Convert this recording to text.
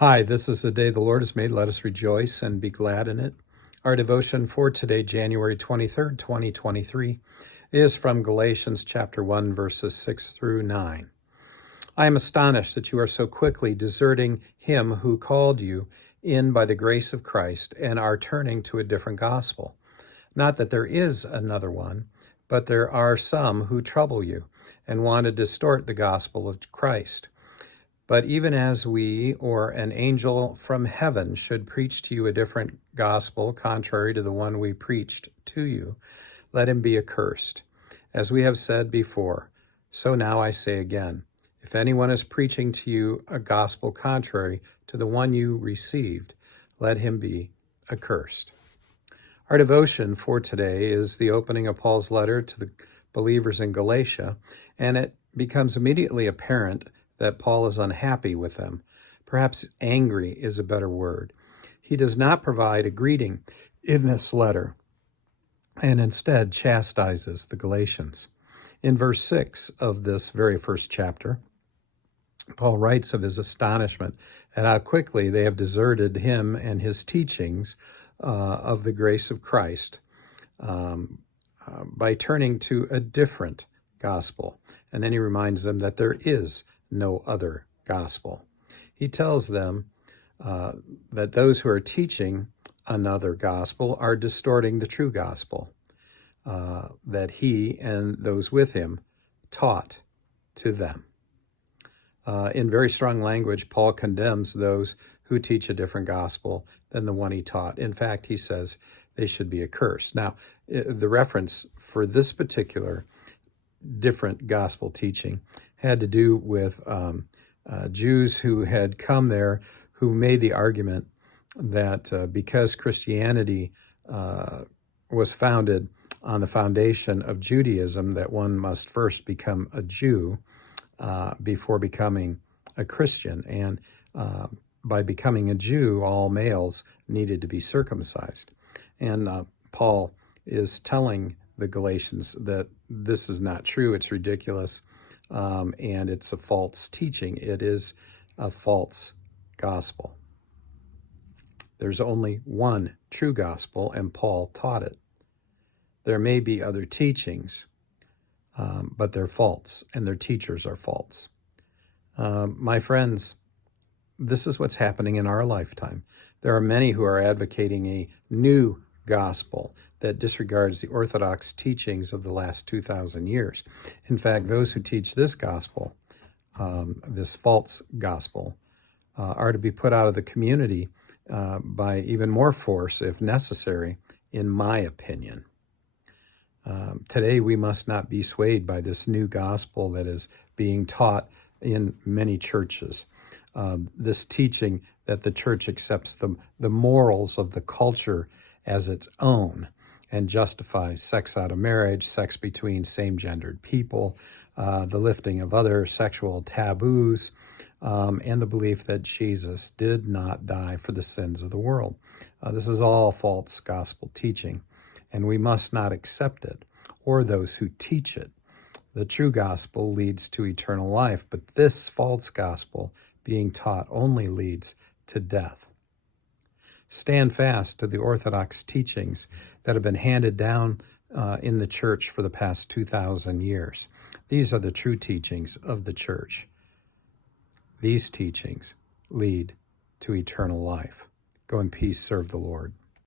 Hi, this is the day the Lord has made. Let us rejoice and be glad in it. Our devotion for today, January 23rd, 2023, is from Galatians chapter 1, verses 6 through 9. I am astonished that you are so quickly deserting him who called you in by the grace of Christ and are turning to a different gospel. Not that there is another one, but there are some who trouble you and want to distort the gospel of Christ. But even as we or an angel from heaven should preach to you a different gospel contrary to the one we preached to you, let him be accursed. As we have said before, so now I say again, if anyone is preaching to you a gospel contrary to the one you received, let him be accursed. Our devotion for today is the opening of Paul's letter to the believers in Galatia, and it becomes immediately apparent that Paul is unhappy with them. Perhaps angry is a better word. He does not provide a greeting in this letter and instead chastises the Galatians. In verse 6 of this very first chapter, Paul writes of his astonishment at how quickly they have deserted him and his teachings of the grace of Christ by turning to a different gospel. And then he reminds them that there is no other gospel. He tells them that those who are teaching another gospel are distorting the true gospel that he and those with him taught to them. In very strong language, Paul condemns those who teach a different gospel than the one he taught. In fact, he says they should be accursed. Now, the reference for this particular different gospel teaching had to do with Jews who had come there who made the argument that because Christianity was founded on the foundation of Judaism, that one must first become a Jew before becoming a Christian. And by becoming a Jew, all males needed to be circumcised. And Paul is telling the Galatians that this is not true, it's ridiculous, and it's a false teaching. It is a false gospel. There's only one true gospel, and Paul taught it. There may be other teachings, but they're false, and their teachers are false. My friends, this is what's happening in our lifetime. There are many who are advocating a new gospel that disregards the orthodox teachings of the last 2,000 years. In fact, those who teach this gospel, this false gospel, are to be put out of the community by even more force, if necessary, in my opinion. Today, we must not be swayed by this new gospel that is being taught in many churches. This teaching that the church accepts the morals of the culture as its own and justifies sex out of marriage, sex between same-gendered people, the lifting of other sexual taboos, and the belief that Jesus did not die for the sins of the world. This is all false gospel teaching, and we must not accept it or those who teach it. The true gospel leads to eternal life, but this false gospel being taught only leads to death. Stand fast to the orthodox teachings that have been handed down in the church for the past 2,000 years. These are the true teachings of the church. These teachings lead to eternal life. Go in peace, serve the Lord.